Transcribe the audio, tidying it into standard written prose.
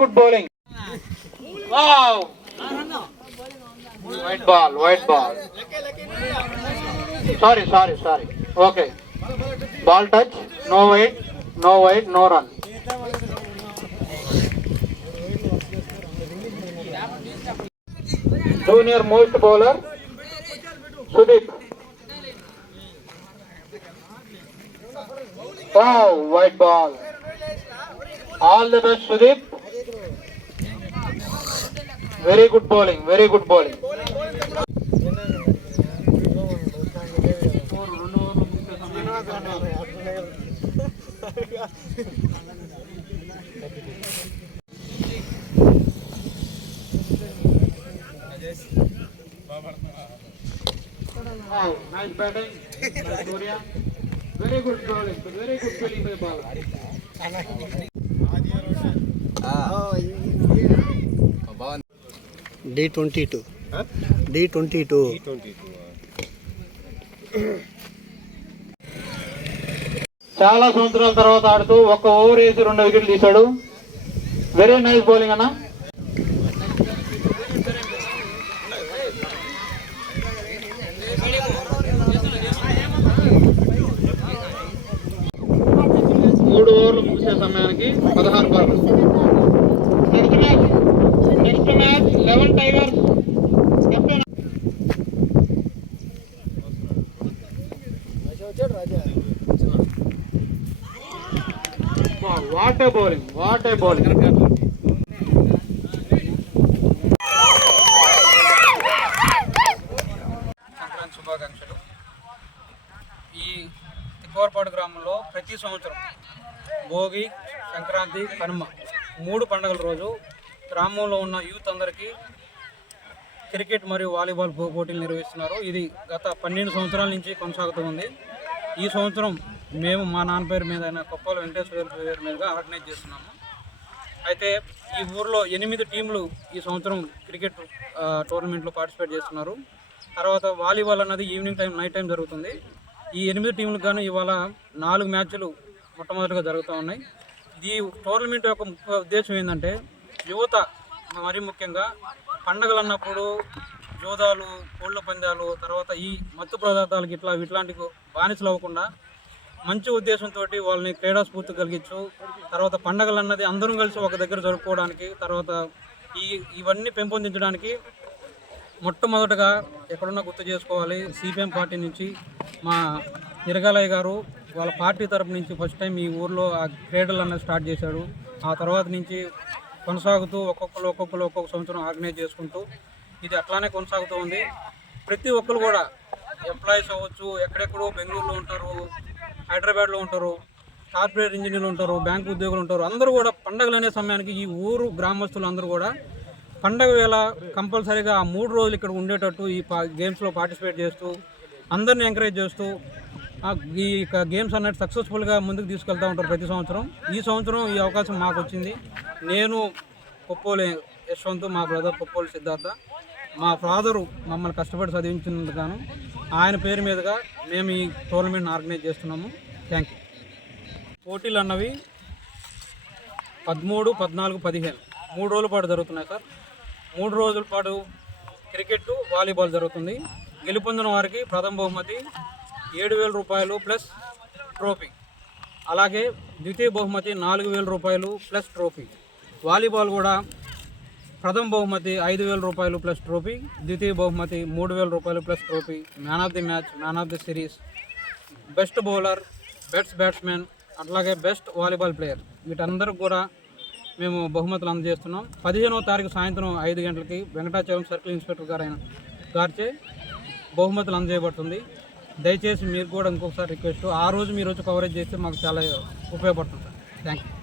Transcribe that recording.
good bowling. Wow. White ball. Sorry. Okay. Ball touch. No wide, no run. Junior most bowler, Sudeep. Wow, white ball. All the best, Sudeep. Very good bowling. Wow, nice batting, Surya. Very good bowling by ball. D22. చాలా సంవత్సరాల తర్వాత ఆడుతూ ఒక్క over వేసి 2 వికెట్లు తీశాడు. Very nice bowling అన్న. మూడు ఓవర్లు ముగిసే సమయానికి 16 ball. Next match 11 tigers. What a bowling. Sankranti శుభాకాంక్షలు. ఈ తిప్పవరపాడు గ్రామంలో ప్రతి సంవత్సరం భోగి, సంక్రాంతి, కనుమ 3 పండుగల రోజు గ్రామంలో ఉన్న యూత్ అందరికీ క్రికెట్ మరియు వాలీబాల్ పోటీలు నిర్వహిస్తున్నారు. ఇది గత 12 సంవత్సరాల నుంచి కొనసాగుతూ ఉంది. ఈ సంవత్సరం మేము మా నాన్న పేరు మీద అయిన కొప్పాల వెంకటేశ్వర పేరు మీదుగా ఆర్గనైజ్ చేస్తున్నాము. అయితే ఈ ఊర్లో 8 టీంలు ఈ సంవత్సరం క్రికెట్ టోర్నమెంట్లో పార్టిసిపేట్ చేస్తున్నారు. తర్వాత వాలీబాల్ అన్నది ఈవినింగ్ టైం, నైట్ టైం జరుగుతుంది. ఈ 8 టీంలకు గాను ఇవాళ 4 మ్యాచ్లు మొట్టమొదటిగా జరుగుతూ ఉన్నాయి. ఈ టోర్నమెంట్ యొక్క ముఖ్య ఉద్దేశం ఏంటంటే యువత, మరీ ముఖ్యంగా పండగలు అన్నప్పుడు జోదాలు, కోళ్ళ పందాలు, తర్వాత ఈ మత్తు పదార్థాలకి ఇట్లాంటి బానిసలు అవ్వకుండా మంచి ఉద్దేశంతో వాళ్ళని క్రీడా స్ఫూర్తి కలిగించు. తర్వాత పండగలు అన్నది అందరం కలిసి ఒక దగ్గర జరుపుకోవడానికి, తర్వాత ఇవన్నీ పెంపొందించడానికి మొట్టమొదటగా ఎక్కడున్నా గుర్తు చేసుకోవాలి. సిపిఎం పార్టీ నుంచి మా ఇరగాలయ్య గారు వాళ్ళ పార్టీ తరపు నుంచి ఫస్ట్ టైం ఈ ఊర్లో ఆ క్రీడలు అన్నది స్టార్ట్ చేశాడు. ఆ తర్వాత నుంచి కొనసాగుతూ ఒక్కొక్క సంవత్సరం ఆర్గనైజ్ చేసుకుంటూ ఇది అట్లానే కొనసాగుతూ ఉంది. ప్రతి ఒక్కరు కూడా ఎంప్లాయీస్ అవ్వచ్చు, ఎక్కడెక్కడో బెంగళూరులో ఉంటారు, హైదరాబాద్లో ఉంటారు, సాఫ్ట్వేర్ ఇంజనీర్లు ఉంటారు, బ్యాంకు ఉద్యోగులు ఉంటారు. అందరూ కూడా పండగలు అనే సమయానికి ఈ ఊరు గ్రామస్తులు అందరూ కూడా పండగ వేళ కంపల్సరీగా ఆ 3 రోజులు ఇక్కడ ఉండేటట్టు ఈ గేమ్స్లో పార్టిసిపేట్ చేస్తూ అందరిని ఎంకరేజ్ చేస్తూ ఈ గేమ్స్ అన్నట్టు సక్సెస్ఫుల్గా ముందుకు తీసుకెళ్తూ ఉంటారు ప్రతి సంవత్సరం. ఈ సంవత్సరం ఈ అవకాశం మాకు వచ్చింది. నేను కొప్పోలి యశ్వంత్, మా బ్రదర్ కొప్పోలి సిద్ధార్థ, మా ఫాదరు మమ్మల్ని కష్టపడి చదివించినందుకు గాను ఆయన పేరు మీదుగా మేము ఈ టోర్నమెంట్ని ఆర్గనైజ్ చేస్తున్నాము. Thank you. పోటీలు అన్నవి 13, 14, 15 3 రోజుల పాటు జరుగుతున్నాయి సార్. 3 రోజుల పాటు క్రికెట్, వాలీబాల్ జరుగుతుంది. గెలుపొందిన వారికి ప్రథమ బహుమతి 7,000 రూపాయలు ప్లస్ ట్రోఫీ. అలాగే ద్వితీయ బహుమతి 4,000 రూపాయలు ప్లస్ ట్రోఫీ. వాలీబాల్ కూడా ప్రథమ బహుమతి 5,000 రూపాయలు ప్లస్ ట్రోఫీ, ద్వితీయ బహుమతి 3,000 రూపాయలు plus trophy. Man of the match, man of the series, best bowler, best batsmen, అట్లాగే బెస్ట్ వాలీబాల్ ప్లేయర్, వీటందరికి కూడా మేము బహుమతులు అందజేస్తున్నాం. 15వ తారీఖు సాయంత్రం 5 గంటలకి వెంకటాచలం సర్కిల్ ఇన్స్పెక్టర్ గారిచే బహుమతులు అందజేయబడుతుంది. దయచేసి మీరు కూడా ఇంకొకసారి రిక్వెస్ట్, ఆ రోజు మీరు వచ్చి కవరేజ్ చేస్తే మాకు చాలా ఉపయోగపడుతుంది సార్. Thank you.